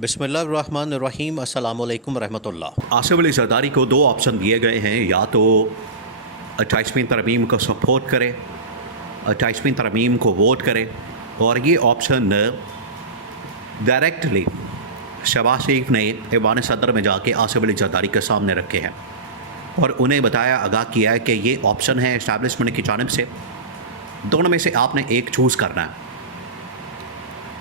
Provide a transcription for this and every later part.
बिस्मिल्लाहिर्रहमानिर्रहीम अस्सलामु अलैकुम रहमतुल्लाह। आसिफ अली जरदारी को दो ऑप्शन दिए गए हैं, या तो 28वीं तरमीम को सपोर्ट करे, 28वीं तरमीम को वोट करे, और ये ऑप्शन डायरेक्टली शहबाज शरीफ ने ऐवान सदर में जाके आसिफ अली जरदारी के सामने रखे हैं और उन्हें बताया, आगाह किया है कि ये ऑप्शन है इस्टेब्लिशमेंट की जानिब से, दोनों में से आपने एक चूज़ करना है।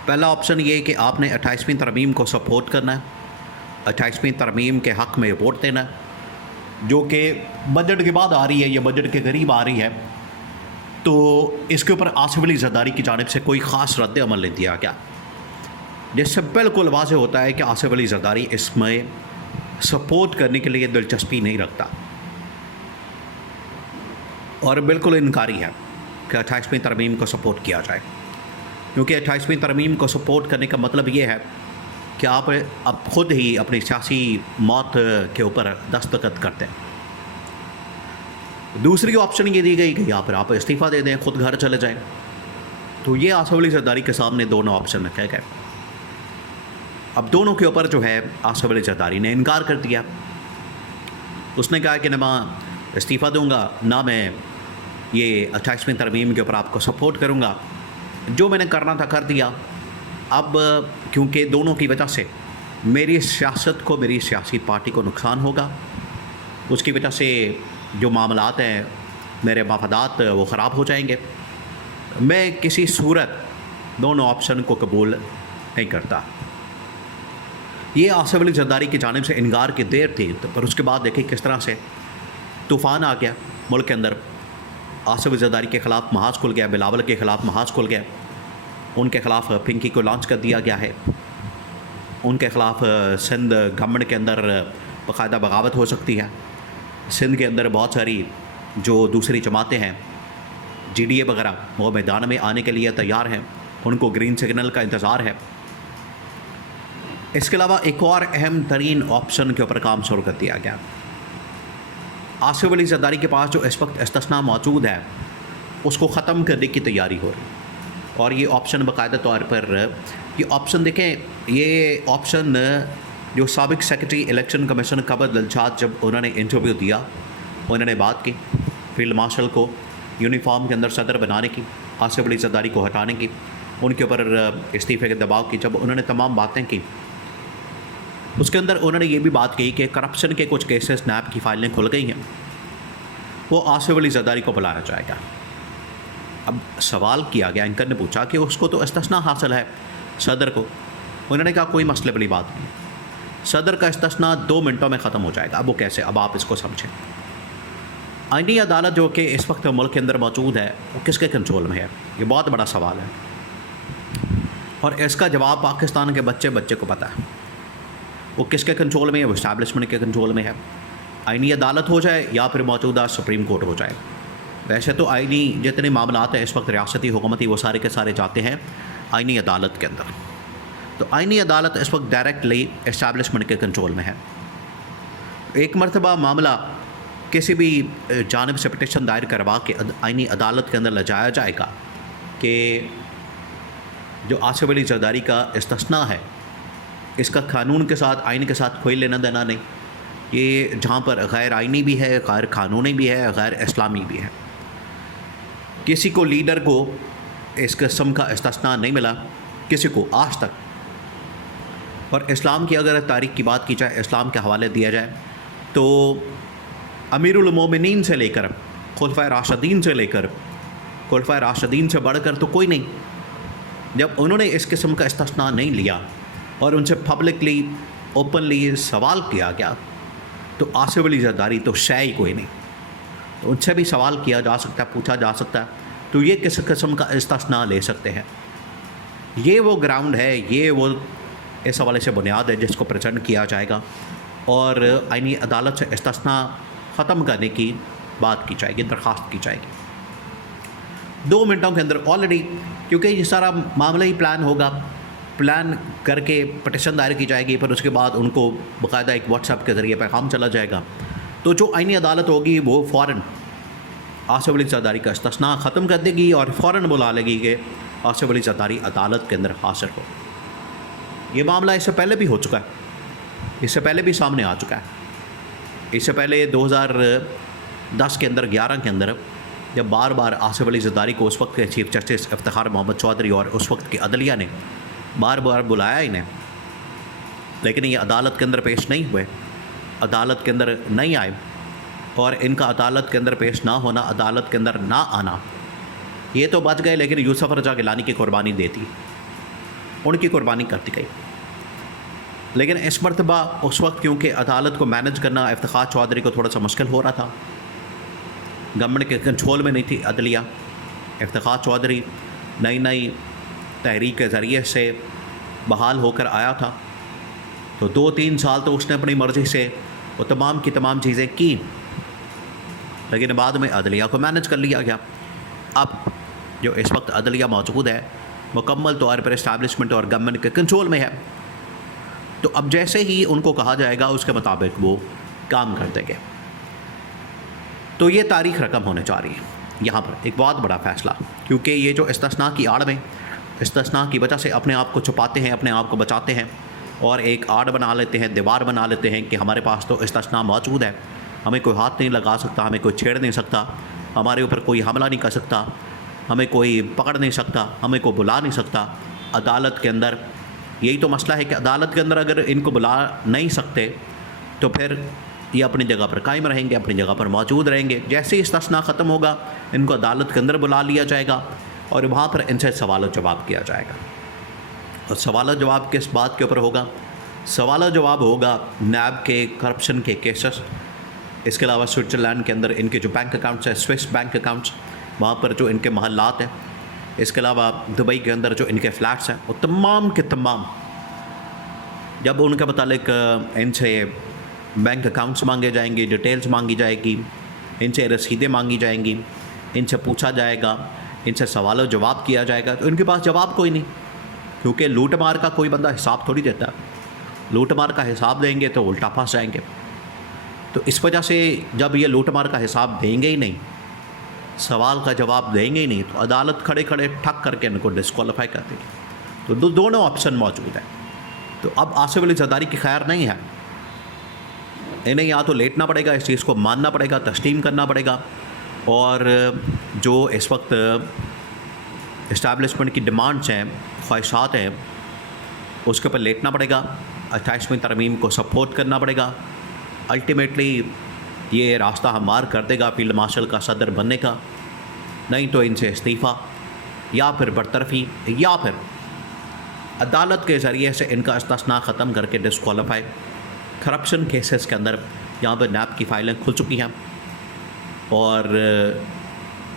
पहला ऑप्शन ये है कि आपने 28वीं तरमीम को सपोर्ट करना है, 28वीं तरमीम के हक़ में वोट देना है, जो कि बजट के बाद आ रही है या बजट के करीब आ रही है। तो इसके ऊपर आसिफ अली जरदारी की जानिब से कोई ख़ास रद्द अमल नहीं दिया गया, जिससे बिल्कुल वाज़ेह होता है कि आसिफ अली जरदारी इसमें सपोर्ट करने के लिए दिलचस्पी नहीं रखता और बिल्कुल इनकारी है कि 28वीं तरमीम को सपोर्ट किया जाए, क्योंकि 28वीं तरमीम को सपोर्ट करने का मतलब ये है कि आप अब ख़ुद ही अपनी सियासी मौत के ऊपर दस्तखत करते हैं। दूसरी ऑप्शन ये दी गई कि या फिर आप इस्तीफ़ा दे दें, ख़ुद घर चले जाएं। तो ये आसिफ अली जरदारी के सामने दोनों ऑप्शन रखे गए। अब दोनों के ऊपर जो है आसिफ अली जरदारी ने इनकार कर दिया। उसने कहा कि ना मैं इस्तीफ़ा दूँगा, ना मैं ये 28वीं तरमीम के ऊपर आपको सपोर्ट करूँगा, जो मैंने करना था कर दिया। अब क्योंकि दोनों की वजह से मेरी सियासत को, मेरी सियासी पार्टी को नुकसान होगा, उसकी वजह से जो मामलात हैं, मेरे मफादात वो ख़राब हो जाएंगे, मैं किसी सूरत दोनों ऑप्शन को कबूल नहीं करता। ये आसिफ अली जरदारी की जानिब से इनकार की देर थी, पर उसके बाद देखिए किस तरह से तूफ़ान आ गया मुल्क के अंदर। आसिफ अली जरदारी के ख़िलाफ़ महाज खुल गया, बिलावल के ख़िलाफ़ महाज खुल गया, उनके ख़िलाफ़ पिंकी को लॉन्च कर दिया गया है, उनके ख़िलाफ़ सिंध गवर्नमेंट के अंदर बाकायदा बगावत हो सकती है। सिंध के अंदर बहुत सारी जो दूसरी जमातें हैं, GDA वगैरह, वो मैदान में आने के लिए तैयार हैं, उनको ग्रीन सिग्नल का इंतज़ार है। इसके अलावा एक और अहम तरीन ऑप्शन के ऊपर काम शुरू कर दिया गया। आसिफ अली जरदारी के पास जो इस वक्त इस्तिस्ना मौजूद है, उसको ख़त्म करने की तैयारी हो रही, और ये ऑप्शन बाकायदा तौर पर ये ऑप्शन देखें, ये ऑप्शन जो साबिक सेक्रेटरी इलेक्शन कमीशन कमर दिलशाद, जब उन्होंने इंटरव्यू दिया, उन्होंने बात की फील्ड मार्शल को यूनिफॉर्म के अंदर सदर बनाने की, आसिफ अली जरदारी को हटाने की, उनके ऊपर इस्तीफ़े के दबाव की, जब उन्होंने तमाम बातें की, उसके अंदर उन्होंने ये भी बात कही कि करप्शन के कुछ केसेस नैब की फाइलें खुल गई हैं, वो आसिफ अली जरदारी को बुलाया जाएगा। अब सवाल किया गया, एंकर ने पूछा कि उसको तो इस्तिस्ना हासिल है सदर को। उन्होंने कहा कोई मसले वाली बात नहीं, सदर का इस्तिस्ना 2 मिनटों में ख़त्म हो जाएगा। अब वो कैसे, अब आप इसको समझें। आईनी अदालत जो कि इस वक्त मुल्क के अंदर मौजूद है, वो किसके कंट्रोल में है, ये बहुत बड़ा सवाल है, और इसका जवाब पाकिस्तान के बच्चे बच्चे को पता है। वो किसके कंट्रोल में है, वो इस्टेब्लिशमेंट के कंट्रोल में है। आईनी अदालत हो जाए या फिर मौजूदा सुप्रीम कोर्ट हो जाए। वैसे तो आईनी जितने मामलात हैं इस वक्त रियासती हुकूमती, वो सारे के सारे जाते हैं आईनी अदालत के अंदर। तो आईनी अदालत इस वक्त डायरेक्टली इस्टेब्लिशमेंट के कंट्रोल में है। एक मरतबा मामला किसी भी जानिब से पिटिशन दायर करवा के आईनी अदालत के अंदर ले जाया जाएगा कि जो आसिफ अली जरदारी का इस्तिस्ना है, इसका कानून के साथ, आइन के साथ कोई लेना देना नहीं, ये जहाँ पर गैर आइनी भी है, गैर कानूनी भी है, गैर इस्लामी भी है। किसी को लीडर को इस किस्म का इस्तिस्ना नहीं मिला, किसी को आज तक। और इस्लाम की अगर तारीख़ की बात की जाए, इस्लाम के हवाले दिया जाए, तो अमीरुल मोमिनीन से लेकर खुलफाए राशिदीन से लेकर खुलफाए राशिदीन से बढ़कर तो कोई नहीं। जब उन्होंने इस किस्म का इस्तिस्ना नहीं लिया और उनसे पब्लिकली ओपनली सवाल किया गया, तो आसिफ अली जरदारी तो शय ही कोई नहीं। तो उनसे भी सवाल किया जा सकता है, पूछा जा सकता है, तो ये किस किस्म का इस्तिस्ना ले सकते हैं। ये वो ग्राउंड है, ये वो इस हवाले से बुनियाद है जिसको प्रेजेंट किया जाएगा, और आईनी अदालत से इस्तिस्ना ख़त्म करने की बात की जाएगी, दरख्वास्त की जाएगी 2 मिनटों के अंदर ऑलरेडी, क्योंकि ये सारा मामला ही प्लान होगा, प्लान करके पटिशन दायर की जाएगी, फिर उसके बाद उनको बाकायदा एक व्हाट्सएप के ज़रिए पैगाम चला जाएगा। तो जो आईनी अदालत होगी वो फ़ौरन आसिफ अली जरदारी का इस्तिस्ना ख़त्म कर देगी और फ़ौरन बुला लेगी कि आसिफ अली जरदारी अदालत के अंदर हाज़िर हो। ये मामला इससे पहले भी हो चुका है, इससे पहले भी सामने आ चुका है। इससे पहले 2010 के अंदर 11 के अंदर जब बार बार आसिफ अली ज़रदारी को उस वक्त के चीफ जस्टिस इफ्तिखार मोहम्मद चौधरी और उस वक्त की अदलिया ने बार बार बुलाया इन्हें, लेकिन ये अदालत के अंदर पेश नहीं हुए, अदालत के अंदर नहीं आए, और इनका अदालत के अंदर पेश ना होना, अदालत के अंदर ना आना, ये तो बच गए, लेकिन यूसुफ रजा गिलानी की कुर्बानी देती, उनकी कुर्बानी करती गई। लेकिन इस मरतबा उस वक्त क्योंकि अदालत को मैनेज करना इफ्तिखार चौधरी को थोड़ा सा मुश्किल हो रहा था, गवर्नमेंट के कंट्रोल में नहीं थी अदलिया। इफ्तिखार चौधरी नई नई तहरीक के ज़रिए से बहाल होकर आया था, तो 2-3 साल तो उसने अपनी मर्ज़ी से वो तमाम की तमाम चीज़ें की, लेकिन बाद में अदलिया को मैनेज कर लिया गया। अब जो इस वक्त अदलिया मौजूद है मुकम्मल तौर पर इस्टेब्लिशमेंट और गवर्नमेंट के कंट्रोल में है, तो अब जैसे ही उनको कहा जाएगा उसके मुताबिक वो काम कर देंगे। तो ये तारीख़ रकम होने जा रही है यहाँ पर एक बहुत बड़ा फ़ैसला, क्योंकि ये जो इस्तिस्ना की आड़ में, इस्तिस्ना की वजह से अपने आप को छुपाते हैं, अपने आप को बचाते हैं और एक आड़ बना लेते हैं, दीवार बना लेते हैं कि हमारे पास तो इस्तिस्ना मौजूद है, हमें कोई हाथ नहीं लगा सकता, हमें कोई छेड़ नहीं सकता, हमारे ऊपर कोई हमला नहीं कर सकता, हमें कोई पकड़ नहीं सकता, हमें कोई बुला नहीं सकता। अदालत के अंदर यही तो मसला है कि अदालत के अंदर अगर इनको बुला नहीं सकते तो फिर ये अपनी जगह पर कायम रहेंगे, अपनी जगह पर मौजूद रहेंगे। जैसे ही इस्तिस्ना ख़त्म होगा इनको अदालत के अंदर बुला लिया जाएगा और वहाँ पर इनसे सवाल जवाब किया जाएगा। और सवाल जवाब किस बात के ऊपर होगा? सवाल जवाब होगा नैब के करप्शन के केसेस, इसके अलावा स्विट्ज़रलैंड के अंदर इनके जो बैंक अकाउंट्स हैं, स्विस बैंक अकाउंट्स, वहाँ पर जो इनके महल्लात हैं, इसके अलावा दुबई के अंदर जो इनके फ़्लैट्स हैं, वो तमाम के तमाम जब उनके मुतालिक इनसे बैंक अकाउंट्स मांगे जाएंगे, डिटेल्स मांगी जाएगी, इनसे रसीदें मांगी जाएंगी, इनसे पूछा जाएगा, इनसे सवाल जवाब किया जाएगा, तो इनके पास जवाब कोई नहीं, क्योंकि लूट मार का कोई बंदा हिसाब थोड़ी देता है। लूट मार का हिसाब देंगे तो उल्टा फंस जाएंगे। तो इस वजह से जब ये लूट मार का हिसाब देंगे ही नहीं, सवाल का जवाब देंगे ही नहीं, तो अदालत खड़े खड़े ठक करके इनको डिस्क्वालीफाई कर देगी। तो दोनों ऑप्शन मौजूद है। तो अब आसिफ अली ज़रदारी की खैर नहीं है, इन्हें या तो लेटना पड़ेगा, इस चीज़ को मानना पड़ेगा, तस्लीम करना पड़ेगा, और जो इस वक्त इस्टेब्लिशमेंट की डिमांड्स हैं, ख्वाहिशात हैं, उसके ऊपर लेटना पड़ेगा, 28वीं तरमीम को सपोर्ट करना पड़ेगा। अल्टीमेटली ये रास्ता हमार कर देगा फील्ड मार्शल का सदर बनने का, नहीं तो इनसे इस्तीफ़ा या फिर बरतरफी या फिर अदालत के ज़रिए से इनका इस्तिस्ना ख़त्म करके डिस्क्वालीफाई। करप्शन केसेस के अंदर यहाँ पर नैब की फाइलें खुल चुकी हैं और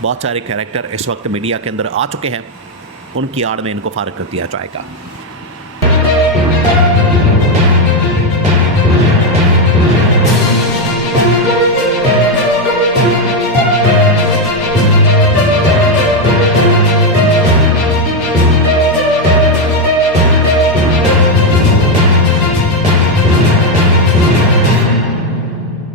बहुत सारे कैरेक्टर इस वक्त मीडिया के अंदर आ चुके हैं, उनकी आड़ में इनको फारग कर दिया जाएगा।